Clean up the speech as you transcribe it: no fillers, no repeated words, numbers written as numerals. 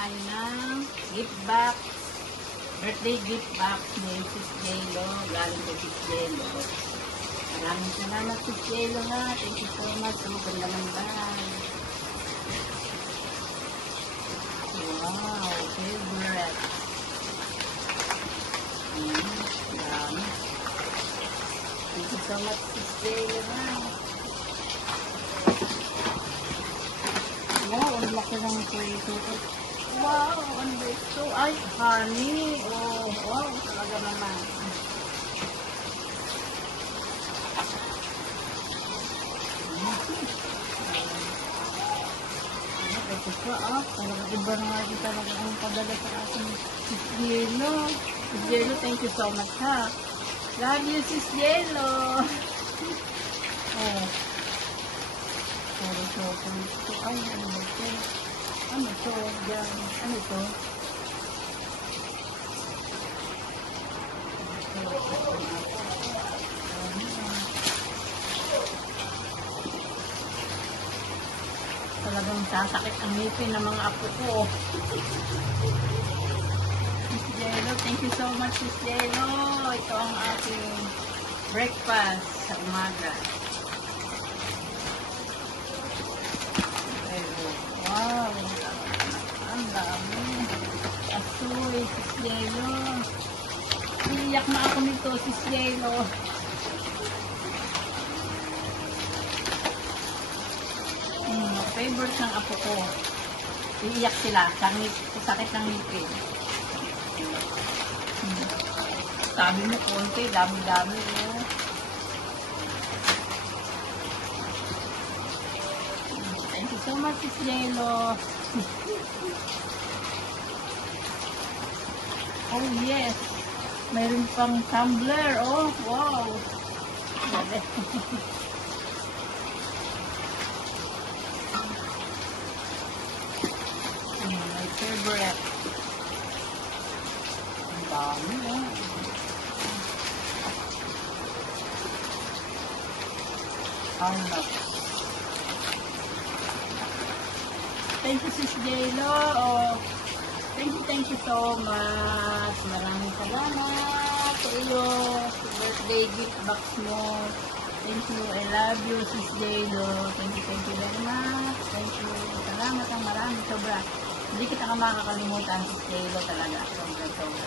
tayo ng gift box. Birthday gift box ni Sis Jelo. Galing kay Sis Jelo. Maraming salamat Sis Jelo ha. Thank you so much. So, ganda ng bag. Wow, favorite. Dami. Thank you so much Sis Jelo ha. Wow, ang laki ng preso. Wow, ang beso. Ay, honey. Oh, wow, talaga naman. Ito pa, talaga iba na nga ito talaga ang padala sa akin. Sis Jelo. Sis Jelo, thank you so much ha. Love you, Sis Jelo. Oh. Puro chocolate ito. Ay, ano ba ito? Ano ito? Diyan. Ano ito? Talagang sasakit ang ngipin ng mga apo ko. Sis Jelo, thank you so much, Sis Jelo. Ito ang aking breakfast sa umaga. Wow, ang dami. Asoy, Sis Jelo. Iiyak na ako nito, Sis Jelo. Favorite ng apo ko. Iiyak sila. Sakit ng ngipin. Sabi mo konti, dami-dami. Thank you so much, Sis Jelo. Oh yes. Mayroon pang tumbler. Oh, wow. My favorite. Ang dami eh. Thank you, Sis Jelo. Oh, thank you so much. Maraming salamat sa iyo. Birthday gift box mo. Thank you. I love you, Sis Jelo. Thank you very much. Thank you. Salamat ang marami. Sobra. Hindi kita ka makakalimutan, Sis Jelo talaga. Sobra.